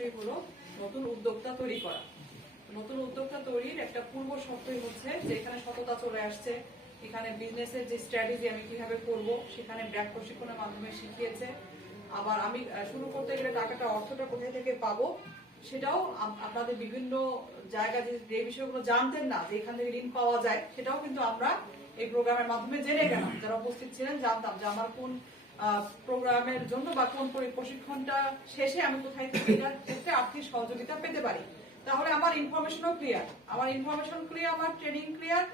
বিষয় হলো নতুন উদ্যোক্তা তৈরি করা। নতুন উদ্যোক্তা তৈরির একটা পূর্ব শর্তই হচ্ছে যে এখানে সততা চলে আসছে, এখানে বিজনেসের যে স্ট্র্যাটেজি আমি কীভাবে করব, সেখানে ব্র্যাক প্রশিক্ষণের মাধ্যমে শিখিয়েছে। আবার আমি শুরু করতে গেলে টাকাটা অর্থটা কোথায় থেকে পাবো, সেটাও আপনাদের বিভিন্ন জায়গা যে বিষয়গুলো জানতেন না, যে এখান থেকে ঋণ পাওয়া যায়, সেটাও কিন্তু আমরা এই প্রোগ্রামের মাধ্যমে জেনে গেলাম। যারা উপস্থিত ছিলেন, জানতাম যে আমার কোন প্রোগ্রামের জন্য বা কোন প্রশিক্ষণটা শেষে আমি কোথায় থেকে ক্ষেত্রে আর্থিক সহযোগিতা পেতে পারি। তাহলে আমার ইনফরমেশনও ক্লিয়ার আমার ইনফরমেশন ক্লিয়ার আমার ট্রেনিং ক্লিয়ার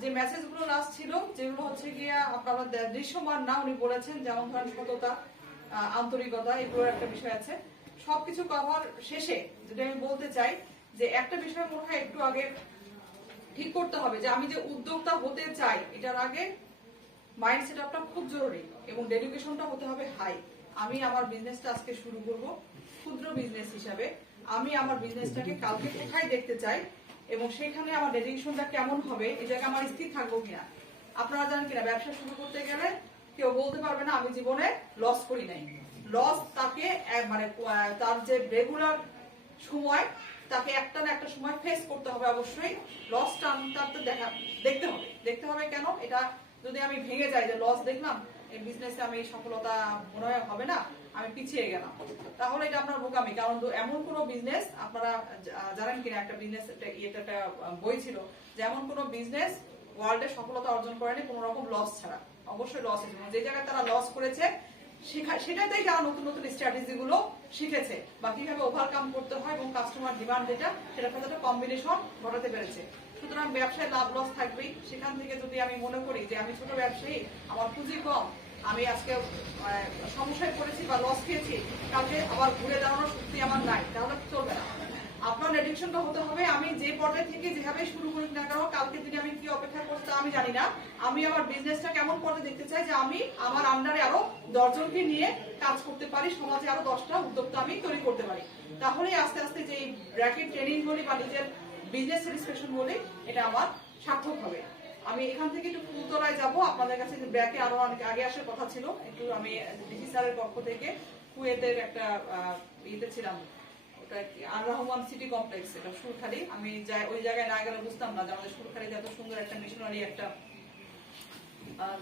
যে মেসেজগুলো লাস্ট ছিল, যেগুলো হচ্ছে গিয়া আপনারা দৃশ্যমান না উনি বলেছেন, যেমন ধরেন সততা আন্তরিকতা, এগুলোর একটা বিষয় আছে। সবকিছু কভার শেষে যেটা আমি বলতে চাই, যে একটা বিষয় মনে হয় একটু আগে ঠিক করতে হবে, যে আমি যে উদ্যোক্তা হতে চাই, এটার আগে মাইন্ড সেট আপটা খুব জরুরি এবং ডেডিকেশনটা হতে হবে হাই আমি আমার বিজনেসটা আজকে শুরু করব ক্ষুদ্র বিজনেস হিসাবে। আমি আমার বিজনেসটাকে কালকে কোথায় দেখতে চাই এবং সেখানে আমার ডেডিকেশনটা কেমন হবে এই জায়গায় আমার স্থির থাকব কিনা? আপনারা জানেন কিনা, ব্যবসা শুরু করতে গেলে কেউ বলতে পারবে না, আমি জীবনে লস করি নাই। লস তাকে মানে তার যে রেগুলার সময়, তাকে একটা না একটা সময় ফেস করতে হবে অবশ্যই। লসটা তার দেখা দেখতে হবে। দেখতে হবে কেন? এটা যদি আমি ভেঙে যাই, যে লস দেখলাম, এই বিজনেসে আমি সফলতা মনে হয় হবে না, আমি পিছিয়ে গেলাম। তাহলে এটা আপনার বোকামি, কারণ এমন কোন বিজনেস আপনারা জানেন কিনা একটা বিজনেস একটা বই ছিল, যে এমন কোন বিজনেস ওয়ার্ল্ডে সফলতা অর্জন করেনি, কোনো রকম লস ছাড়া। অবশ্যই লস হয়েছে। যে জায়গায় তারা লস করেছে সেটাতেই তারা নতুন নতুন স্ট্র্যাটেজি গুলো শিখেছে, বা কীভাবে ওভারকাম করতে হয় এবং কাস্টমার ডিমান্ড যেটা, সেটার সাথে কম্বিনেশন ঘটাতে পেরেছে। সুতরাং ব্যবসায় লাভ লস থাকবেই। সেখান থেকে যদি আমি মনে করি যে আমি ছোট ব্যবসায়ী, আমার পুঁজি কম, আমি আজকে সমস্যায় পড়েছি বা লস খেয়েছি, কালকে আবার ঘুরে দাঁড়ানোর শক্তি আমার নাই, তাহলে চলবে না। আপনার রেডিকশনটা হতে হবে, আমি যে পর্যায়ে থেকে যেভাবে শুরু করি না কেন, কালকে দিনে আমি কি অপেক্ষা করতে আমি জানি না। আমি আমার বিজনেসটা কেমন পর্যায়ে দেখতে চাই যে আমি আমার আন্ডারে আরও দশজনকে নিয়ে কাজ করতে পারি, সমাজে আরও দশটা উদ্যোক্তা আমি তৈরি করতে পারি। তাহলেই আস্তে আস্তে যে ব্র্যাকেট ট্রেনিং বলি বা নিজের বিজনেস স্যাটিসফ্যাকশন বলি এটা আমার সার্থক হবে। আমি এখান থেকে একটু ফুলতলায় যাব। আপনাদের কাছে ব্যাকে আরও অনেক আগে আসার কথা ছিল। একটু আমি ডিসি স্যারের পক্ষ থেকে কুয়েতের একটা ইয়েতে ছিলাম। আর রহমান সিটি কমপ্লেক্স, এটা সুরখালি। আমি যাই ওই জায়গায় না গেলে বুঝতাম না যে আমাদের সুরখালিতে এত সুন্দর একটা মিশনারি একটা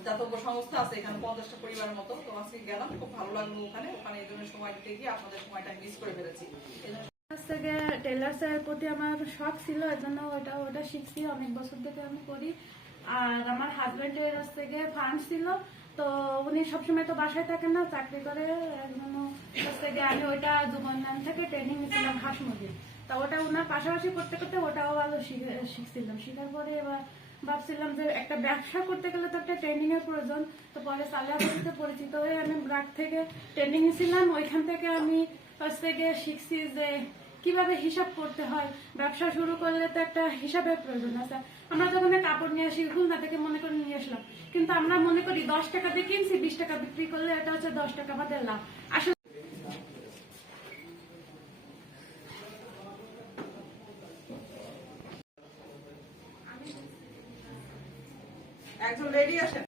দাতব্য সংস্থা আছে। এখানে পঞ্চাশটা পরিবারের মতো। তো আজকে গেলাম। খুব ভালো লাগল ওখানে। ওখানে এই জন্য সময় দিতে গিয়ে আপনাদের সময়টা মিস করে ফেলেছি। এই জন্য থেকে টেলার্সের প্রতি আমার শখ ছিল এর জন্য ওটা ওটা শিখছি, অনেক বছর থেকে আমি করি। আর আমার হাজবেন্ডের কাছ থেকে ফান্ড ছিল, তো উনি সবসময় তো বাসায় থাকেন না, চাকরি করে এর জন্য কাছ থেকে আমি ওইটা যুবন্যান থেকে ট্রেনিং নিয়েছিলাম হাঁস মুরগি তা ওটা ওনার পাশাপাশি করতে করতে ওটাও ভালো শিখে- শিখছিলাম। শেখার পরে এবার ভাবছিলাম যে একটা ব্যবসা করতে গেলে তো একটা ট্রেনিং এর প্রয়োজন, তো পরে সালিয়াপুরিতে পরিচিত হয়ে আমি ব্রাক থেকে ট্রেনিং নিয়েছিলাম। ওইখান থেকে আমি ফার্স্ট থেকে শিখছি যে কীভাবে হিসাব করতে হয়? ব্যবসা শুরু করলে তো একটা হিসাবের প্রয়োজন আছে। আমরা যখন কাপড় নিয়ে আসি খুলনা থেকে মনে করে নিয়ে আসলাম। কিন্তু আমরা মনে করি দশ টাকা দিয়ে কিনছি বিশ টাকা বিক্রি করলে এটা হচ্ছে দশ টাকা আমাদের লাভ আসলে একজন রেডি আছে